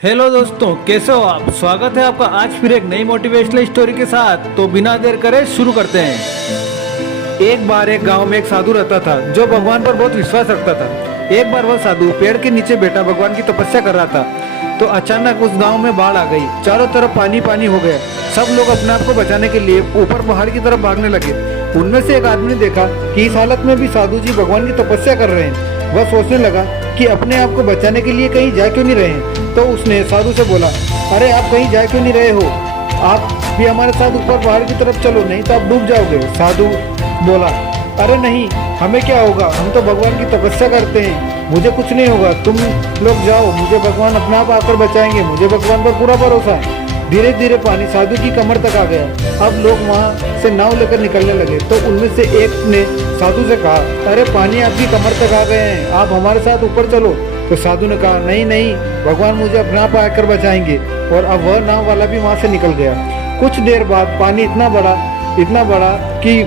Hello दोस्तों, कैसे हो आप। स्वागत है आपका आज फिर एक नई मोटिवेशनल स्टोरी के साथ। तो बिना देर करे शुरू करते हैं। एक बार एक गांव में एक साधु रहता था जो भगवान पर बहुत विश्वास रखता था। एक बार वह साधु पेड़ के नीचे बैठा भगवान की तपस्या कर रहा था। तो अचानक उस गांव में बाढ़ आ गई। चारों तरफ पानी पानी हो गया। सब लोग अपने आप को बचाने के लिए ऊपर पहाड़ की तरफ भागने लगे। उनमें से एक आदमी ने देखा कि इस हालत में भी साधु जी भगवान की तपस्या कर रहे हैं। वह सोचने लगा कि अपने आप को बचाने के लिए कहीं जा क्यों नहीं रहे हैं। तो उसने साधु से बोला, अरे आप कहीं जा क्यों नहीं रहे हो, आप भी हमारे साथ ऊपर पहाड़ की तरफ चलो, नहीं तो आप डूब जाओगे। साधु बोला, अरे नहीं, हमें क्या होगा, हम तो भगवान की तपस्या करते हैं, मुझे कुछ नहीं होगा, तुम लोग जाओ, मुझे भगवान अपने आप आकर बचाएंगे, मुझे भगवान पर पूरा भरोसा है। धीरे धीरे पानी साधु की कमर तक आ गया। अब लोग वहाँ से नाव लेकर निकलने लगे। तो उनमें से एक ने साधु से कहा, अरे पानी आपकी कमर तक आ गए हैं, आप हमारे साथ ऊपर चलो। तो साधु ने कहा, नहीं नहीं, भगवान मुझे अपने आप आकर बचाएंगे। और अब वह नाव वाला भी वहाँ से निकल गया। कुछ देर बाद पानी इतना बड़ा कि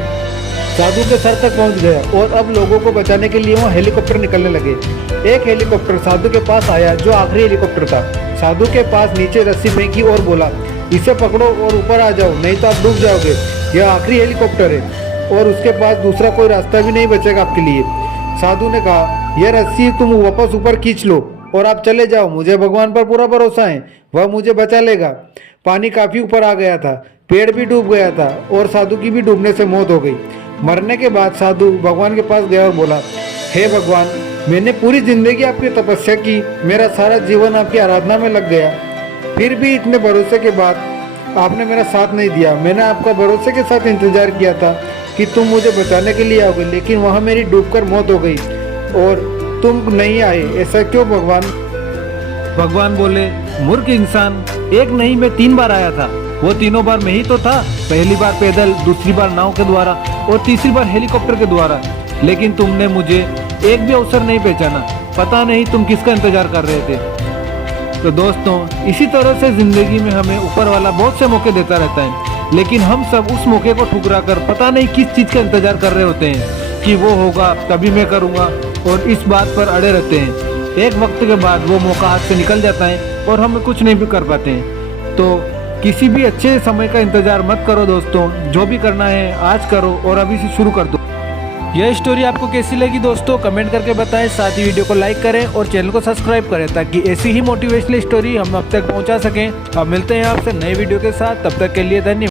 साधु के सर तक पहुँच गया। और अब लोगों को बचाने के लिए वहाँ हेलीकॉप्टर निकलने लगे। एक हेलीकॉप्टर साधु के पास आया जो आखिरी हेलीकॉप्टर था। साधु के पास नीचे रस्सी फेंकी और बोला, इसे पकड़ो और ऊपर आ जाओ, नहीं तो आप डूब जाओगे, यह आखिरी हेलीकॉप्टर है और उसके पास दूसरा कोई रास्ता भी नहीं बचेगा आपके लिए। साधु ने कहा, यह रस्सी तुम वापस ऊपर खींच लो और आप चले जाओ, मुझे भगवान पर पूरा भरोसा है, वह मुझे बचा लेगा। पानी काफी ऊपर आ गया था, पेड़ भी डूब गया था और साधु की भी डूबने से मौत हो गई। मरने के बाद साधु भगवान के पास गया और बोला, हे भगवान, मैंने पूरी जिंदगी आपकी तपस्या की, मेरा सारा जीवन आपकी आराधना में लग गया, फिर भी इतने भरोसे के बाद आपने मेरा साथ नहीं दिया। मैंने आपका भरोसे के साथ इंतजार किया था कि तुम मुझे बचाने के लिए आओगे, लेकिन वहाँ मेरी डूबकर मौत हो गई और तुम नहीं आए, ऐसा क्यों भगवान। भगवान बोले, मूर्ख इंसान, एक नहीं मैं 3 बार आया था, वो तीनों बार मैं ही तो था। पहली बार पैदल, दूसरी बार नाव के द्वारा और तीसरी बार हेलीकॉप्टर के द्वारा, लेकिन तुमने मुझे एक भी अवसर नहीं पहचाना। पता नहीं तुम किसका इंतजार कर रहे थे। तो दोस्तों, इसी तरह से जिंदगी में हमें ऊपर वाला बहुत से मौके देता रहता है, लेकिन हम सब उस मौके को ठुकरा कर पता नहीं किस चीज का इंतजार कर रहे होते हैं कि वो होगा तभी मैं करूँगा, और इस बात पर अड़े रहते हैं। एक वक्त के बाद वो मौका हाथ से निकल जाता है और हम कुछ नहीं भी कर पाते हैं। तो किसी भी अच्छे समय का इंतजार मत करो दोस्तों, जो भी करना है आज करो और अभी से शुरू कर दो। यह स्टोरी आपको कैसी लगी दोस्तों, कमेंट करके बताएं। साथ ही वीडियो को लाइक करें और चैनल को सब्सक्राइब करें ताकि ऐसी ही मोटिवेशनल स्टोरी हम अब तक पहुंचा सकें। अब मिलते हैं आपसे नए वीडियो के साथ, तब तक के लिए धन्यवाद।